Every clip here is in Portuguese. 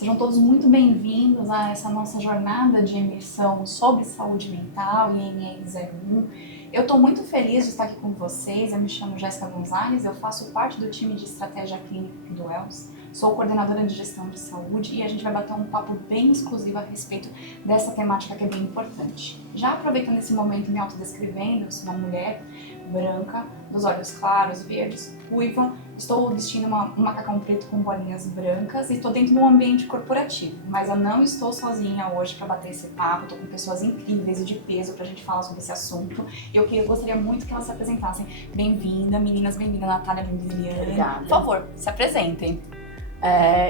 Sejam todos muito bem-vindos a essa nossa jornada de imersão sobre saúde mental e NR01. Eu estou muito feliz de estar aqui com vocês. Eu me chamo Jéssica Gonzalez, eu faço parte do time de estratégia clínica do Wells. Sou coordenadora de gestão de saúde e a gente vai bater um papo bem exclusivo a respeito dessa temática que é bem importante. Já aproveitando esse momento me autodescrevendo, eu sou uma mulher branca, dos olhos claros, verdes, ruiva. Estou vestindo um macacão preto com bolinhas brancas e estou dentro de um ambiente corporativo. Mas eu não estou sozinha hoje para bater esse papo, estou com pessoas incríveis e de peso para a gente falar sobre esse assunto. Eu gostaria muito que elas se apresentassem. Bem-vinda, meninas, bem-vinda, Natália, bem-vinda, Eliane. Obrigada. Por favor, se apresentem.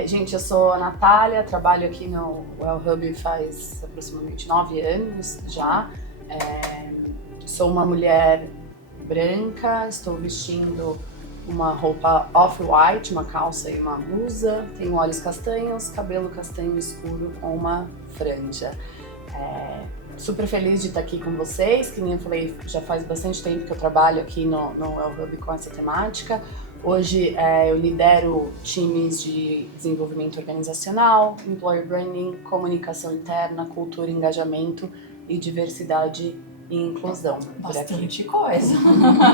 Gente, eu sou a Natália, trabalho aqui no Well Hub faz aproximadamente 9 anos já. Sou uma mulher branca, estou vestindo uma roupa off-white, uma calça e uma blusa, tenho olhos castanhos, cabelo castanho escuro com uma franja. Super feliz de estar aqui com vocês, que nem eu falei, já faz bastante tempo que eu trabalho aqui no Well Hub com essa temática. Hoje eu lidero times de desenvolvimento organizacional, employer branding, comunicação interna, cultura, engajamento e diversidade e inclusão. Bastante coisa.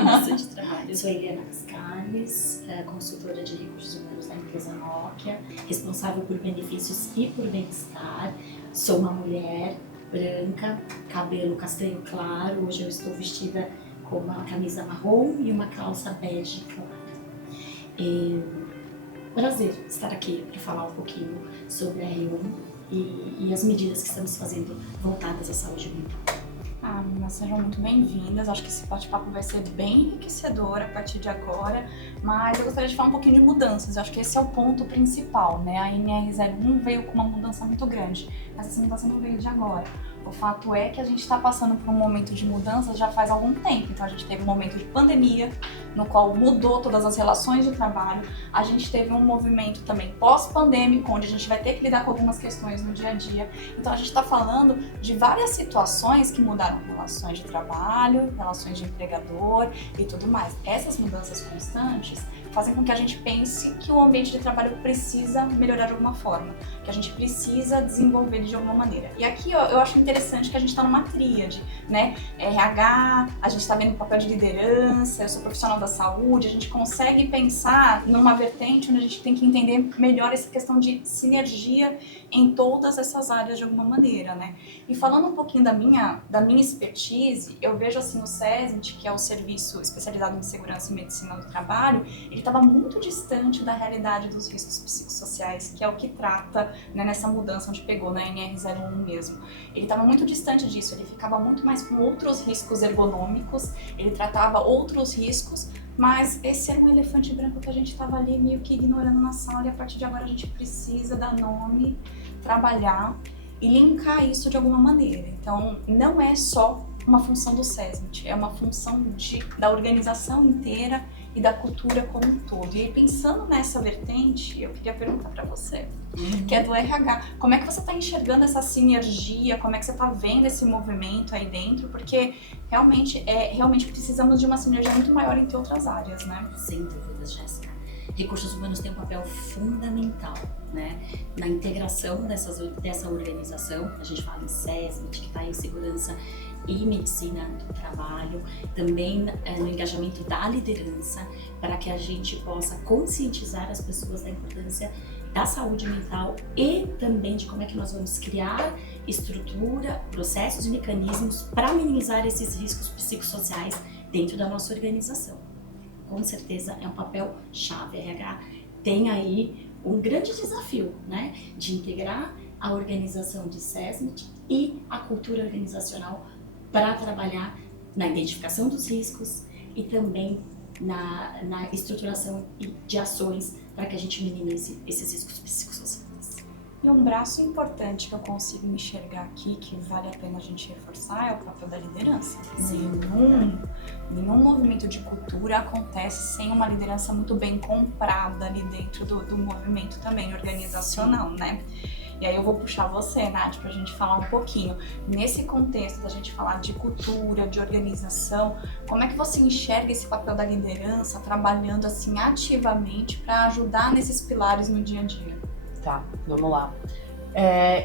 Bastante trabalho. Eu sou Eliana Cascales, consultora de recursos humanos da empresa Nokia, responsável por benefícios e por bem-estar. Sou uma mulher branca, cabelo castanho claro. Hoje eu estou vestida com uma camisa marrom e uma calça bege clara. Prazer estar aqui para falar um pouquinho sobre a R1 e as medidas que estamos fazendo voltadas à saúde mental. Meninas, sejam muito bem-vindas. Acho que esse bate-papo vai ser bem enriquecedor a partir de agora, mas eu gostaria de falar um pouquinho de mudanças. Eu acho que esse é o ponto principal, né? A NR01 veio com uma mudança muito grande, mas essa mudança não veio de agora. O fato é que a gente está passando por um momento de mudanças já faz algum tempo. Então a gente teve um momento de pandemia, no qual mudou todas as relações de trabalho. A gente teve um movimento também pós-pandêmico, onde a gente vai ter que lidar com algumas questões no dia a dia. Então a gente está falando de várias situações que mudaram relações de trabalho, relações de empregador e tudo mais. Essas mudanças constantes fazem com que a gente pense que o ambiente de trabalho precisa melhorar de alguma forma, que a gente precisa desenvolver de alguma maneira. E aqui eu acho interessante que a gente está numa tríade, né? RH, a gente está vendo o papel de liderança, eu sou profissional da saúde, a gente consegue pensar numa vertente onde a gente tem que entender melhor essa questão de sinergia em todas essas áreas de alguma maneira, né? E falando um pouquinho da minha expertise, eu vejo assim o SESMIT, que é o Serviço Especializado em Segurança e Medicina do Trabalho, ele estava muito distante da realidade dos riscos psicossociais, que é o que trata, né, nessa mudança onde pegou na NR01 mesmo. Ele estava muito distante disso, ele ficava muito mais com outros riscos ergonômicos, ele tratava outros riscos, mas esse era um elefante branco que a gente estava ali meio que ignorando na sala e a partir de agora a gente precisa dar nome, trabalhar e linkar isso de alguma maneira. Então, não é só uma função do SESMIT, é uma função da organização inteira e da cultura como um todo. E aí, pensando nessa vertente, eu queria perguntar para você, que é do RH, como é que você está enxergando essa sinergia, como é que você está vendo esse movimento aí dentro, porque realmente precisamos de uma sinergia muito maior entre outras áreas, né? Sem dúvidas, Jéssica. Recursos humanos têm um papel fundamental, né, na integração dessa organização. A gente fala em SESMIT, que está em segurança e medicina do trabalho, também no engajamento da liderança, para que a gente possa conscientizar as pessoas da importância da saúde mental e também de como é que nós vamos criar estrutura, processos e mecanismos para minimizar esses riscos psicossociais dentro da nossa organização. Com certeza é um papel chave. A RH tem aí um grande desafio, né, de integrar a organização de SESMIT e a cultura organizacional para trabalhar na identificação dos riscos e também na estruturação de ações para que a gente minimize esses riscos psicossociais. E um braço importante que eu consigo enxergar aqui, que vale a pena a gente reforçar, é o papel da liderança. Nenhum movimento de cultura acontece sem uma liderança muito bem comprada ali dentro do movimento também organizacional, né? E aí eu vou puxar você, Nath, pra gente falar um pouquinho. Nesse contexto da gente falar de cultura, de organização, como é que você enxerga esse papel da liderança trabalhando assim ativamente para ajudar nesses pilares no dia a dia? Tá, vamos lá.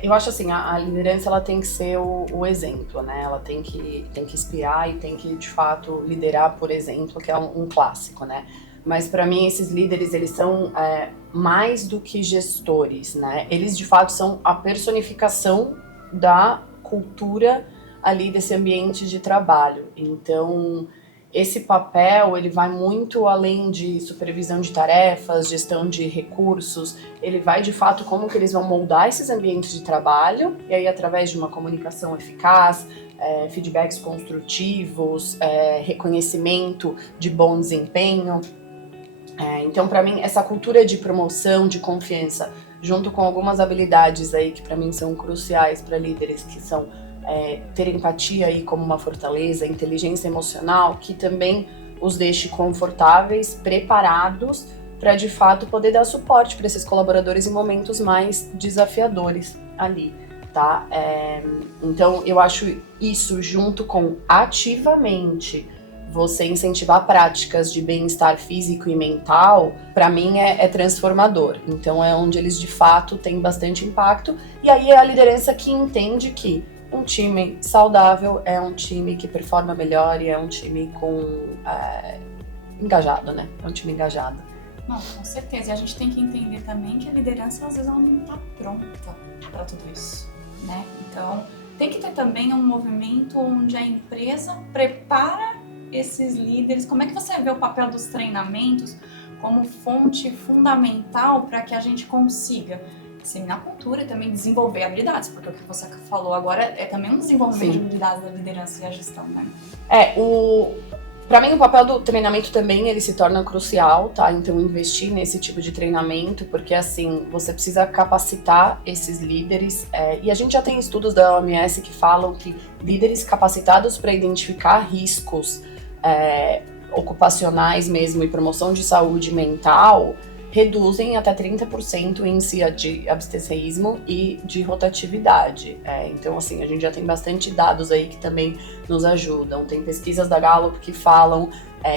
Eu acho assim, a liderança ela tem que ser o exemplo, né? Ela tem que inspirar e tem que, de fato, liderar por exemplo, que é um clássico, né? Mas para mim esses líderes, eles são mais do que gestores, né? Eles, de fato, são a personificação da cultura ali desse ambiente de trabalho. Então, esse papel, ele vai muito além de supervisão de tarefas, gestão de recursos, ele vai de fato como que eles vão moldar esses ambientes de trabalho, e aí através de uma comunicação eficaz, feedbacks construtivos, reconhecimento de bom desempenho. Então, para mim, essa cultura de promoção, de confiança, junto com algumas habilidades aí que para mim são cruciais para líderes, que são ter empatia aí como uma fortaleza, inteligência emocional, que também os deixe confortáveis, preparados para de fato poder dar suporte para esses colaboradores em momentos mais desafiadores ali, tá? Então eu acho isso, junto com ativamente você incentivar práticas de bem-estar físico e mental, para mim é transformador. Então é onde eles de fato têm bastante impacto, e aí é a liderança que entende que um time saudável é um time que performa melhor e é um time engajado, né? É um time engajado. Não, com certeza. E a gente tem que entender também que a liderança, às vezes, ela não está pronta para tudo isso, né? Então, tem que ter também um movimento onde a empresa prepara esses líderes. Como é que você vê o papel dos treinamentos como fonte fundamental para que a gente consiga disseminar a cultura e também desenvolver habilidades, porque o que você falou agora é também um desenvolvimento de habilidades da liderança e a gestão, né? Para mim o papel do treinamento também ele se torna crucial, tá? Então investir nesse tipo de treinamento, porque assim, você precisa capacitar esses líderes, e a gente já tem estudos da OMS que falam que líderes capacitados para identificar riscos ocupacionais mesmo e promoção de saúde mental reduzem até 30% o índice de absenteísmo e de rotatividade. Então, assim, a gente já tem bastante dados aí que também nos ajudam. Tem pesquisas da Gallup que falam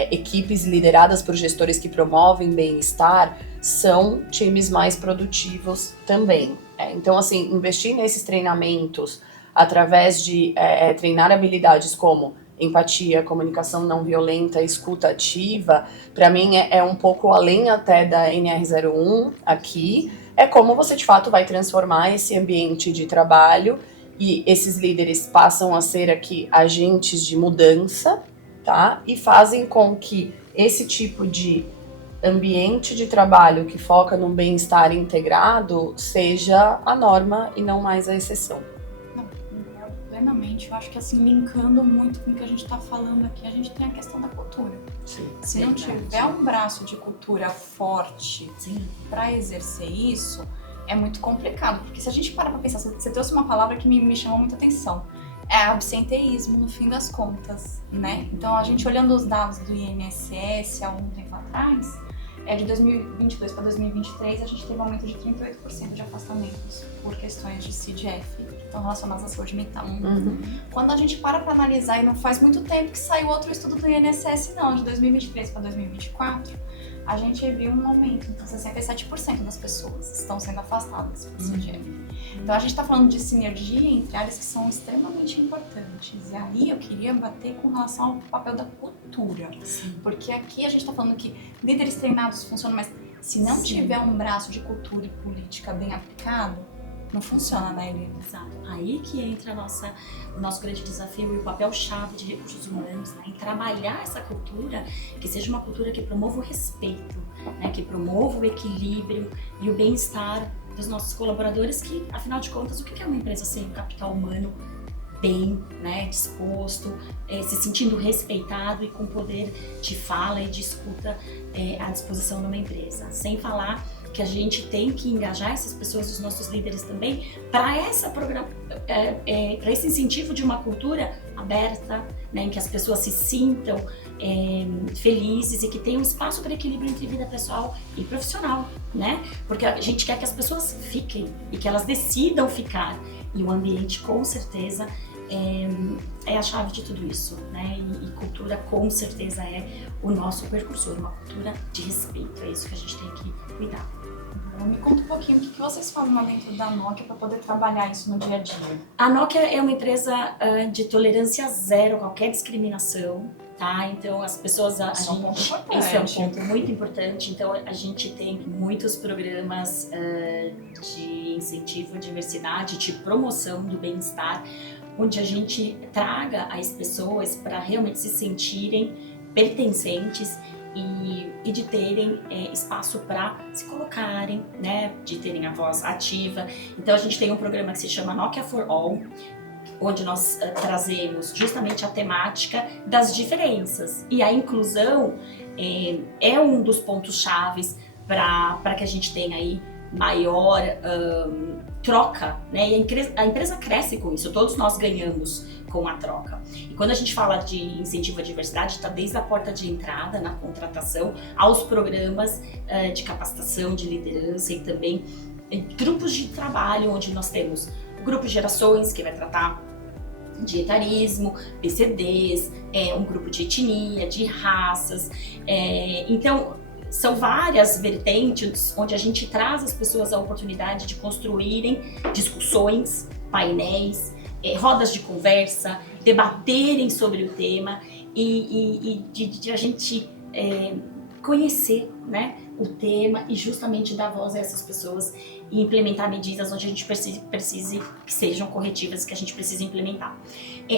equipes lideradas por gestores que promovem bem-estar são times mais produtivos também. Então, assim, investir nesses treinamentos através de treinar habilidades como empatia, comunicação não violenta, escuta ativa, para mim é um pouco além até da NR01 aqui, é como você de fato vai transformar esse ambiente de trabalho e esses líderes passam a ser aqui agentes de mudança, tá? E fazem com que esse tipo de ambiente de trabalho que foca no bem-estar integrado seja a norma e não mais a exceção. Plenamente, eu acho que assim, linkando muito com o que a gente está falando aqui, a gente tem a questão da cultura. Sim, se não tiver um braço de cultura forte para exercer isso, é muito complicado, porque se a gente parar para pensar, você trouxe uma palavra que me chamou muita atenção, é absenteísmo no fim das contas, né? Então a gente olhando os dados do INSS há um tempo atrás, de 2022 para 2023, a gente teve um aumento de 38% de afastamentos por questões de CDF, que estão relacionadas à saúde mental. Quando a gente para analisar, e não faz muito tempo que saiu outro estudo do INSS, não, de 2023 para 2024, a gente viu um aumento. Então, 67% das pessoas estão sendo afastadas por CDF. Então, a gente está falando de sinergia entre áreas que são extremamente importantes. E aí, eu queria bater com relação ao papel da cultura. Porque aqui a gente está falando que líderes treinados funcionam, mas se não tiver um braço de cultura e política bem aplicado, não funciona, né, Elina? Exato. Aí que entra o nosso grande desafio e o papel-chave de recursos humanos, né, em trabalhar essa cultura, que seja uma cultura que promova o respeito, né, que promova o equilíbrio e o bem-estar dos nossos colaboradores, que, afinal de contas, o que é uma empresa sem um capital humano bem, né, disposto, se sentindo respeitado e com poder de fala e de escuta à disposição de uma empresa. Sem falar que a gente tem que engajar essas pessoas, os nossos líderes também, para esse incentivo de uma cultura aberta, né, em que as pessoas se sintam felizes e que tenham espaço para equilíbrio entre vida pessoal e profissional, né? Porque a gente quer que as pessoas fiquem e que elas decidam ficar. E o ambiente, com certeza, é a chave de tudo isso, né? E cultura, com certeza, é o nosso percursor, uma cultura de respeito. É isso que a gente tem que cuidar. Me conta um pouquinho o que vocês falam lá dentro da Nokia para poder trabalhar isso no dia a dia. A Nokia é uma empresa de tolerância zero a qualquer discriminação, tá? Então as pessoas... Isso é um ponto importante. Isso é um ponto muito importante. Então a gente tem muitos programas de incentivo à diversidade, de promoção do bem-estar, onde a gente traga as pessoas para realmente se sentirem pertencentes e de terem espaço para se colocarem, né, de terem a voz ativa. Então a gente tem um programa que se chama Nokia for All, onde nós trazemos justamente a temática das diferenças. E a inclusão é um dos pontos chaves para que a gente tenha aí maior troca, né? E a empresa cresce com isso, todos nós ganhamos com a troca. E quando a gente fala de incentivo à diversidade, está desde a porta de entrada, na contratação, aos programas de capacitação, de liderança e também grupos de trabalho, onde nós temos o grupo de gerações, que vai tratar de etarismo, PCDs, um grupo de etnia, de raças. Então, são várias vertentes onde a gente traz as pessoas a oportunidade de construírem discussões, painéis, rodas de conversa, debaterem sobre o tema e de a gente conhecer, né, o tema e justamente dar voz a essas pessoas e implementar medidas onde a gente precise que sejam corretivas, que a gente precisa implementar.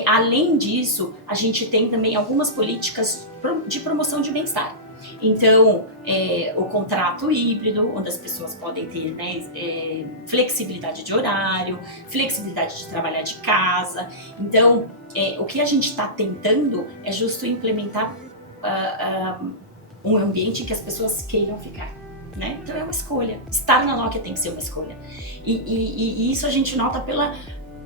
Além disso, a gente tem também algumas políticas de promoção de bem-estar. Então, o contrato híbrido, onde as pessoas podem ter, né, flexibilidade de horário, flexibilidade de trabalhar de casa. Então, o que a gente está tentando é justo implementar um ambiente em que as pessoas queiram ficar, né? Então é uma escolha. Estar na Nokia tem que ser uma escolha. E isso a gente nota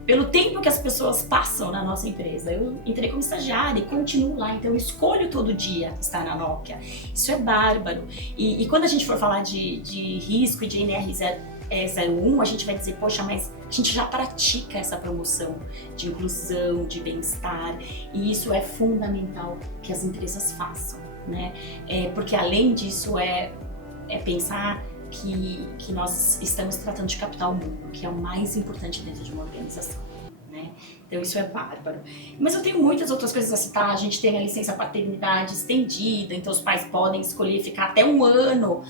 pelo tempo que as pessoas passam na nossa empresa. Eu entrei como estagiária e continuo lá, então eu escolho todo dia estar na Nokia. Isso é bárbaro. E quando a gente for falar de risco e de NR01, a gente vai dizer, poxa, mas a gente já pratica essa promoção de inclusão, de bem-estar, e isso é fundamental que as empresas façam, né? Porque além disso é pensar que nós estamos tratando de capital humano, que é o mais importante dentro de uma organização, né? Então isso é bárbaro. Mas eu tenho muitas outras coisas a citar. A gente tem a licença paternidade estendida, então os pais podem escolher ficar até 1 ano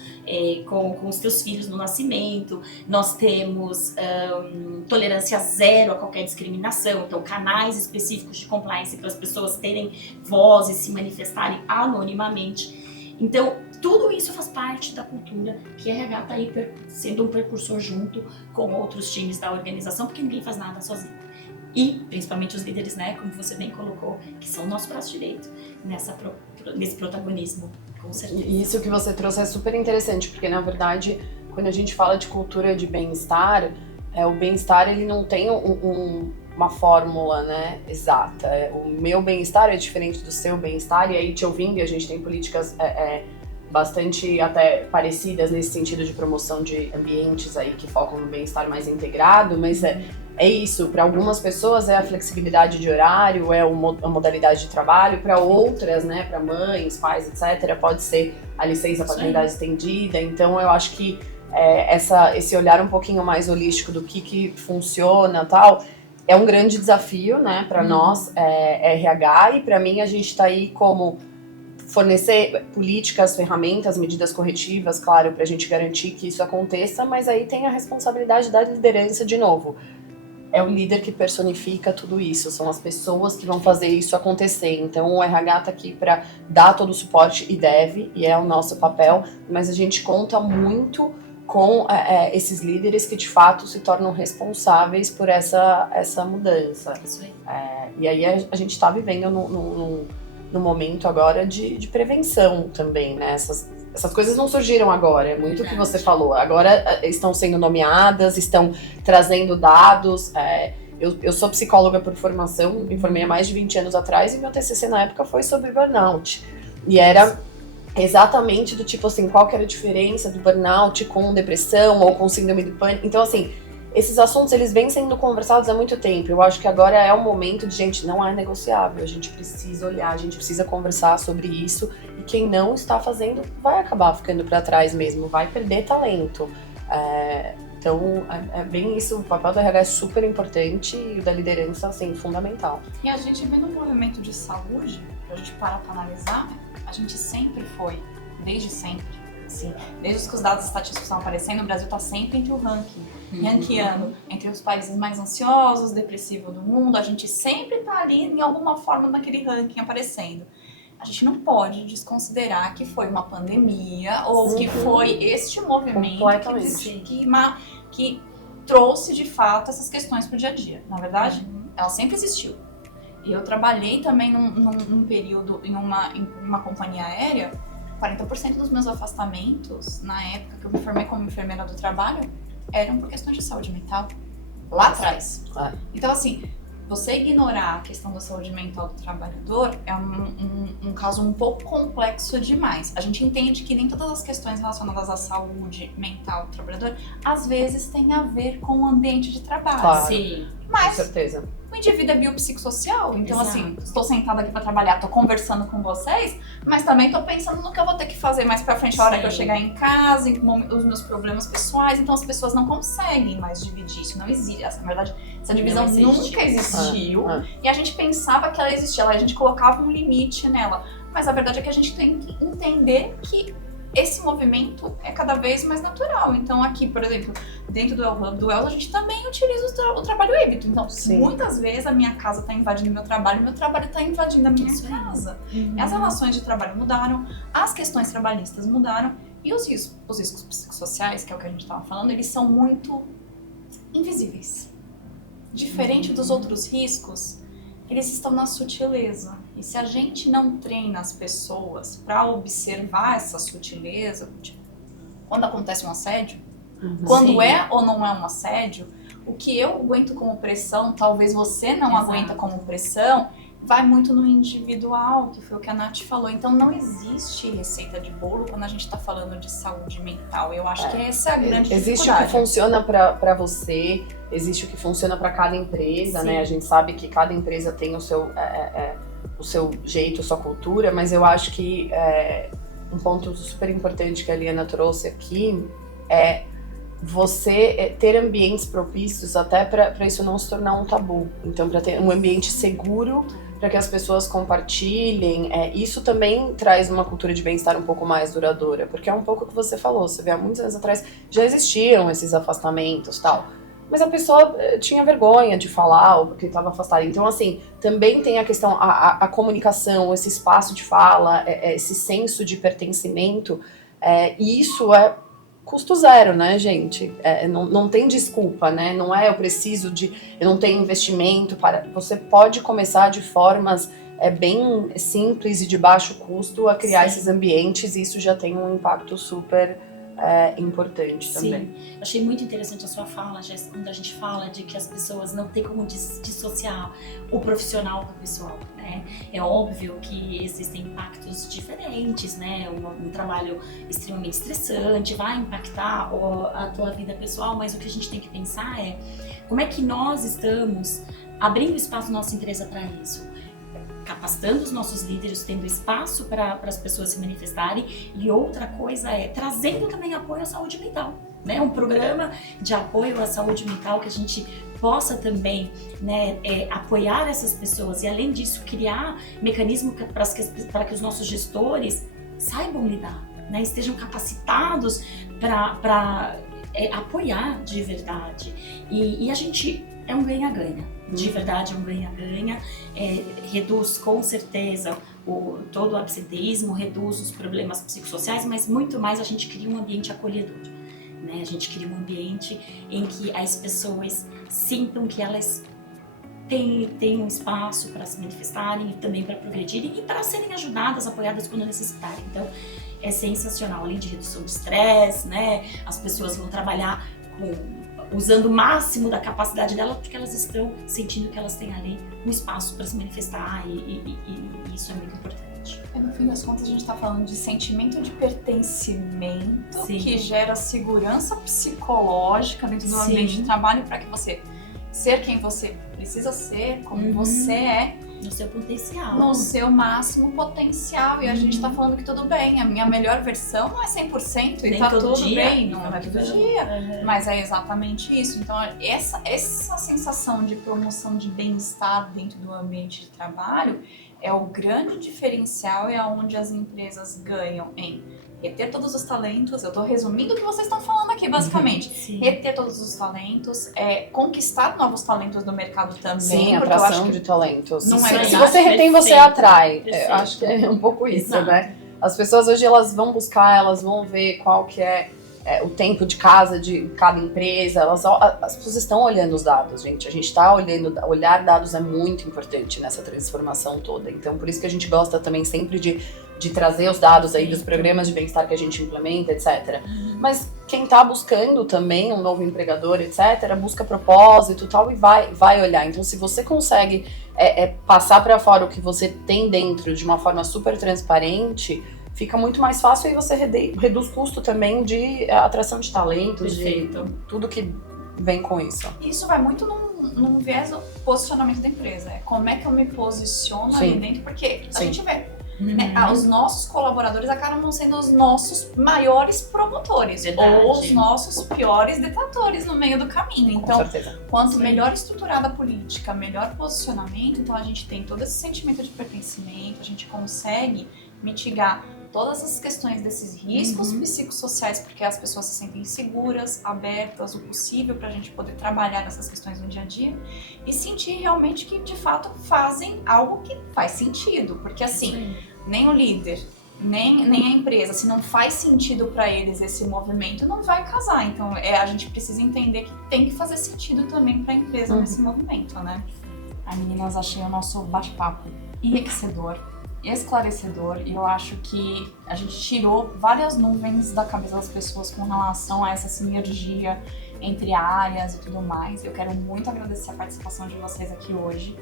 com os seus filhos no nascimento. Nós temos tolerância zero a qualquer discriminação, então canais específicos de compliance para as pessoas terem voz e se manifestarem anonimamente. Então, tudo isso faz parte da cultura que a RH está aí sendo um precursor junto com outros times da organização, porque ninguém faz nada sozinho. E, principalmente os líderes, né, como você bem colocou, que são o nosso braço direito nesse protagonismo, com certeza. E isso que você trouxe é super interessante, porque, na verdade, quando a gente fala de cultura de bem-estar, o bem-estar ele não tem uma fórmula, né, exata. O meu bem-estar é diferente do seu bem-estar, e aí te ouvindo, a gente tem políticas bastante até parecidas nesse sentido de promoção de ambientes aí que focam no bem-estar mais integrado, mas é isso, para algumas pessoas é a flexibilidade de horário, é a modalidade de trabalho, para outras, né, para mães, pais, etc., pode ser a licença paternidade estendida. Então eu acho que esse olhar um pouquinho mais holístico do que funciona, tal, é um grande desafio, né, para nós, RH, e para mim a gente está aí como fornecer políticas, ferramentas, medidas corretivas, claro, para a gente garantir que isso aconteça, mas aí tem a responsabilidade da liderança de novo. É o líder que personifica tudo isso, são as pessoas que vão fazer isso acontecer. Então o RH está aqui para dar todo o suporte, e é o nosso papel, mas a gente conta muito com esses líderes que de fato se tornam responsáveis por essa mudança. Isso aí. E aí a gente está vivendo no momento agora de prevenção também, né? Essas coisas não surgiram agora, é muito o que você falou. Agora estão sendo nomeadas, estão trazendo dados. Eu sou psicóloga por formação, me formei há mais de 20 anos atrás e meu TCC na época foi sobre burnout. E era exatamente do tipo assim, qual que era a diferença do burnout com depressão ou com síndrome do pânico. Então assim, esses assuntos eles vêm sendo conversados há muito tempo. Eu acho que agora é o momento de, gente, não é negociável. A gente precisa olhar, a gente precisa conversar sobre isso. E quem não está fazendo vai acabar ficando para trás mesmo, vai perder talento. Então, é bem isso, o papel do RH é super importante e o da liderança, assim, fundamental. E a gente vê no movimento de saúde, pra gente parar pra analisar, a gente sempre foi, desde sempre, assim, desde que os dados estatísticos estão aparecendo, o Brasil tá sempre entre o ranking, ranqueando entre os países mais ansiosos, depressivos do mundo, a gente sempre tá ali em alguma forma naquele ranking aparecendo. A gente não pode desconsiderar que foi uma pandemia ou que foi este movimento que trouxe de fato essas questões para o dia a dia. Na verdade, ela sempre existiu. E eu trabalhei também num período em uma companhia aérea, 40% dos meus afastamentos, na época que eu me formei como enfermeira do trabalho, eram por questões de saúde mental, lá atrás. Então, assim, você ignorar a questão da saúde mental do trabalhador é um caso um pouco complexo demais. A gente entende que nem todas as questões relacionadas à saúde mental do trabalhador, às vezes, tem a ver com o ambiente de trabalho. Claro, sim, com certeza. O indivíduo é biopsicossocial, então Exato. assim, estou sentada aqui para trabalhar, estou conversando com vocês, mas também estou pensando no que eu vou ter que fazer mais para frente, a hora que eu chegar em casa, os meus problemas pessoais, então as pessoas não conseguem mais dividir, isso não existe, na verdade, essa divisão nunca existiu, e a gente pensava que ela existia, a gente colocava um limite nela, mas a verdade é que a gente tem que entender que esse movimento é cada vez mais natural. Então aqui, por exemplo, dentro do Hub do Wells, a gente também utiliza o trabalho híbrido. Então, muitas vezes a minha casa está invadindo o meu trabalho está invadindo a minha casa. As relações de trabalho mudaram, as questões trabalhistas mudaram e os riscos psicossociais, que é o que a gente estava falando, eles são muito invisíveis. Diferente dos outros riscos, eles estão na sutileza. E se a gente não treina as pessoas para observar essa sutileza, tipo, quando acontece um assédio, quando é ou não é um assédio, o que eu aguento como pressão, talvez você não aguenta como pressão, vai muito no individual, que foi o que a Nath falou. Então não existe receita de bolo quando a gente está falando de saúde mental. Eu acho que essa é a grande dificuldade. Existe o que funciona para você, existe o que funciona para cada empresa, né? A gente sabe que cada empresa tem o seu jeito, a sua cultura, mas eu acho que um ponto super importante que a Liana trouxe aqui é você ter ambientes propícios até para isso não se tornar um tabu. Então, para ter um ambiente seguro para que as pessoas compartilhem, isso também traz uma cultura de bem-estar um pouco mais duradoura, porque é um pouco o que você falou, você vê há muitos anos atrás já existiam esses afastamentos e tal, mas a pessoa tinha vergonha de falar ou porque estava afastada. Então, assim, também tem a questão, a comunicação, esse espaço de fala, esse senso de pertencimento, e isso é custo zero, né, gente? Não tem desculpa, né? Não é eu não tenho investimento para... Você pode começar de formas bem simples e de baixo custo a criar esses ambientes e isso já tem um impacto super importante também. Sim, achei muito interessante a sua fala, Jéssica, quando a gente fala de que as pessoas não têm como dissociar o profissional do pessoal, né? É óbvio que existem impactos diferentes, né? Um trabalho extremamente estressante vai impactar a tua vida pessoal, mas o que a gente tem que pensar é como é que nós estamos abrindo espaço na nossa empresa para isso. Capacitando os nossos líderes, tendo espaço para as pessoas se manifestarem, e outra coisa é trazendo também apoio à saúde mental, né? Um programa de apoio à saúde mental que a gente possa também, né, apoiar essas pessoas e, além disso, criar mecanismos para que os nossos gestores saibam lidar, né? Estejam capacitados para apoiar de verdade. E a gente é um ganha-ganha. De verdade, é um ganha-ganha, reduz com certeza todo o absenteísmo, reduz os problemas psicossociais, mas muito mais a gente cria um ambiente acolhedor, né? A gente cria um ambiente em que as pessoas sintam que elas têm um espaço para se manifestarem e também para progredirem e para serem ajudadas, apoiadas quando necessitarem. Então, é sensacional, além de redução de estresse, né? As pessoas vão trabalhar usando o máximo da capacidade delas, porque elas estão sentindo que elas têm ali um espaço para se manifestar e isso é muito importante. No fim das contas, a gente está falando de sentimento de pertencimento que gera segurança psicológica dentro do ambiente de trabalho para que você ser quem você precisa ser, como você é, No seu potencial. no seu máximo potencial. E a gente tá falando que tudo bem, a minha melhor versão não é 100% e Nem tá todo tudo dia. bem, não é todo dia. Uhum. Mas é exatamente isso. Então, essa sensação de promoção de bem-estar dentro do ambiente de trabalho é o grande diferencial e é onde as empresas ganham em reter todos os talentos. Eu estou resumindo o que vocês estão falando aqui, basicamente. Sim. Reter todos os talentos, conquistar novos talentos no mercado também. Sim, porque eu acho atração que de talentos. não Se- é se verdade, você retém, você perfeito, atrai. perfeito. Eu acho que é um pouco isso, Exato. né? As pessoas hoje, elas vão buscar, elas vão ver qual que é o tempo de casa de cada empresa. As pessoas estão olhando os dados, gente. A gente está olhando, olhar dados é muito importante nessa transformação toda. Então, por isso que a gente gosta também sempre de trazer os dados aí dos programas de bem-estar que a gente implementa, etc. Mas quem está buscando também um novo empregador, etc., busca propósito e tal, e vai olhar. Então, se você consegue passar para fora o que você tem dentro de uma forma super transparente, fica muito mais fácil e você reduz custo também de atração de talentos, Perfeito. de tudo que vem com isso. isso vai muito num viés do posicionamento da empresa. É como é que eu me posiciono ali Sim. dentro, porque a Sim. gente vê, Uhum. né, os nossos colaboradores acabam sendo os nossos maiores promotores Verdade. ou os nossos piores detratores no meio do caminho. Com Então, certeza. quanto Sim. melhor estruturada a política, melhor posicionamento, então a gente tem todo esse sentimento de pertencimento, a gente consegue mitigar todas as questões desses riscos psicossociais, porque as pessoas se sentem seguras, abertas, o possível para a gente poder trabalhar nessas questões no dia a dia e sentir realmente que de fato fazem algo que faz sentido, porque assim, nem o líder, nem a empresa, se não faz sentido para eles esse movimento, não vai casar. Então a gente precisa entender que tem que fazer sentido também para a empresa nesse movimento, né? Ai, meninas, achei o nosso bate-papo enriquecedor, esclarecedor, e eu acho que a gente tirou várias nuvens da cabeça das pessoas com relação a essa sinergia entre áreas e tudo mais. Eu quero muito agradecer a participação de vocês aqui hoje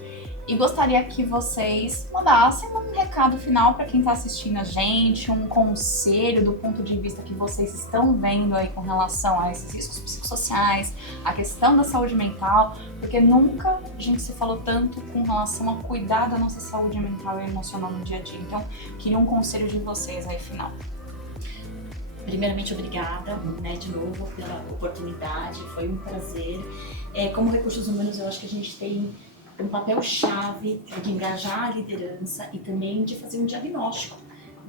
e gostaria que vocês mandassem um recado final para quem está assistindo a gente, um conselho do ponto de vista que vocês estão vendo aí com relação a esses riscos psicossociais, a questão da saúde mental, porque nunca a gente se falou tanto com relação a cuidar da nossa saúde mental e emocional no dia a dia. Então, queria um conselho de vocês aí final. Primeiramente, obrigada, né, de novo pela oportunidade, foi um prazer. Como recursos humanos, eu acho que a gente tem um papel-chave de engajar a liderança e também de fazer um diagnóstico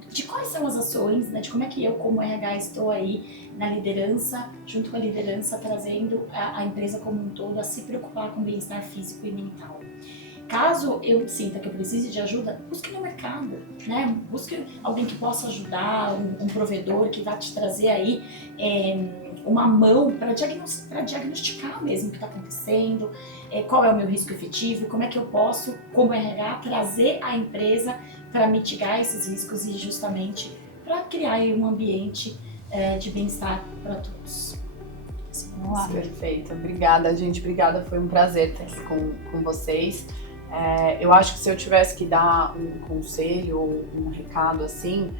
de quais são as ações, né, de como é que eu, como RH, estou aí na liderança, junto com a liderança, trazendo a empresa como um todo a se preocupar com o bem-estar físico e mental. Caso eu sinta que eu precise de ajuda, busque no mercado, né? Busque alguém que possa ajudar, um provedor que vai te trazer aí uma mão para diagnosticar mesmo o que está acontecendo, qual é o meu risco efetivo, como é que eu posso, como RH, trazer a empresa para mitigar esses riscos e justamente para criar aí um ambiente de bem-estar para todos. Vamos lá. Perfeito. Obrigada, gente. Obrigada. Foi um prazer estar aqui com vocês. Eu acho que se eu tivesse que dar um conselho ou um recado assim,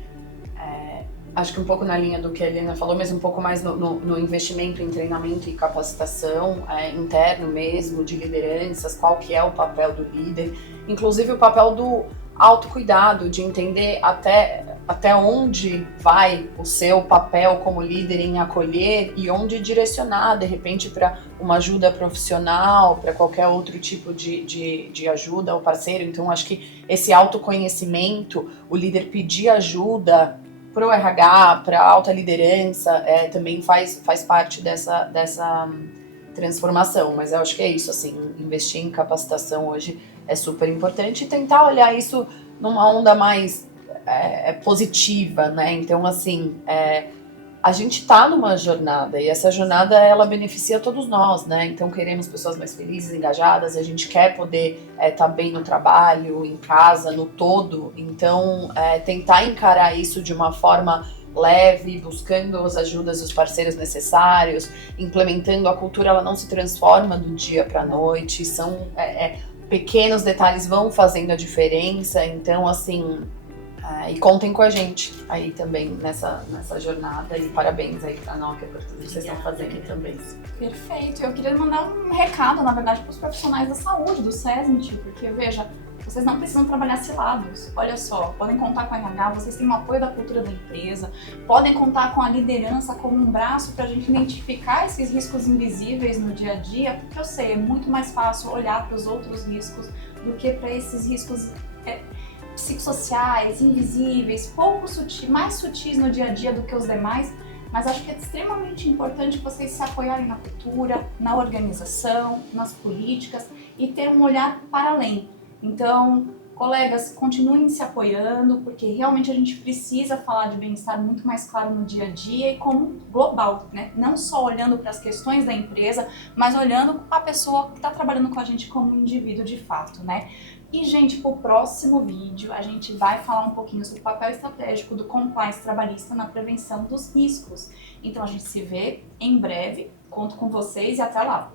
acho que um pouco na linha do que a Helena falou, mas um pouco mais no investimento em treinamento e capacitação interno mesmo, de lideranças, qual que é o papel do líder, inclusive o papel do autocuidado, de entender até onde vai o seu papel como líder em acolher e onde direcionar, de repente, para uma ajuda profissional, para qualquer outro tipo de ajuda ao parceiro. Então, acho que esse autoconhecimento, o líder pedir ajuda para o RH, para a alta liderança, também faz parte dessa transformação. Mas eu acho que é isso, assim, investir em capacitação hoje é super importante e tentar olhar isso numa onda mais positiva, né? Então, assim, a gente tá numa jornada e essa jornada, ela beneficia todos nós, né? Então, queremos pessoas mais felizes, engajadas, a gente quer poder tá bem no trabalho, em casa, no todo. Então, tentar encarar isso de uma forma leve, buscando as ajudas e os parceiros necessários, implementando a cultura, ela não se transforma do dia para a noite, são pequenos detalhes vão fazendo a diferença. Então, assim, e contem com a gente aí também nessa jornada e parabéns aí pra Nokia por tudo que vocês estão fazendo também. Perfeito. Eu queria mandar um recado, na verdade, para os profissionais da saúde, do SESMIT, porque, veja, Vocês não precisam trabalhar cilados. Olha só, podem contar com a RH, vocês têm o apoio da cultura da empresa, podem contar com a liderança como um braço para a gente identificar esses riscos invisíveis no dia a dia, porque eu sei, é muito mais fácil olhar para os outros riscos do que para esses riscos psicossociais, invisíveis, pouco sutis, mais sutis no dia a dia do que os demais. Mas acho que é extremamente importante vocês se apoiarem na cultura, na organização, nas políticas e ter um olhar para além. Então, colegas, continuem se apoiando, porque realmente a gente precisa falar de bem-estar muito mais claro no dia a dia e como global, né? Não só olhando para as questões da empresa, mas olhando a pessoa que está trabalhando com a gente como indivíduo de fato, né? E, gente, para o próximo vídeo, a gente vai falar um pouquinho sobre o papel estratégico do compliance trabalhista na prevenção dos riscos. Então, a gente se vê em breve. Conto com vocês e até lá!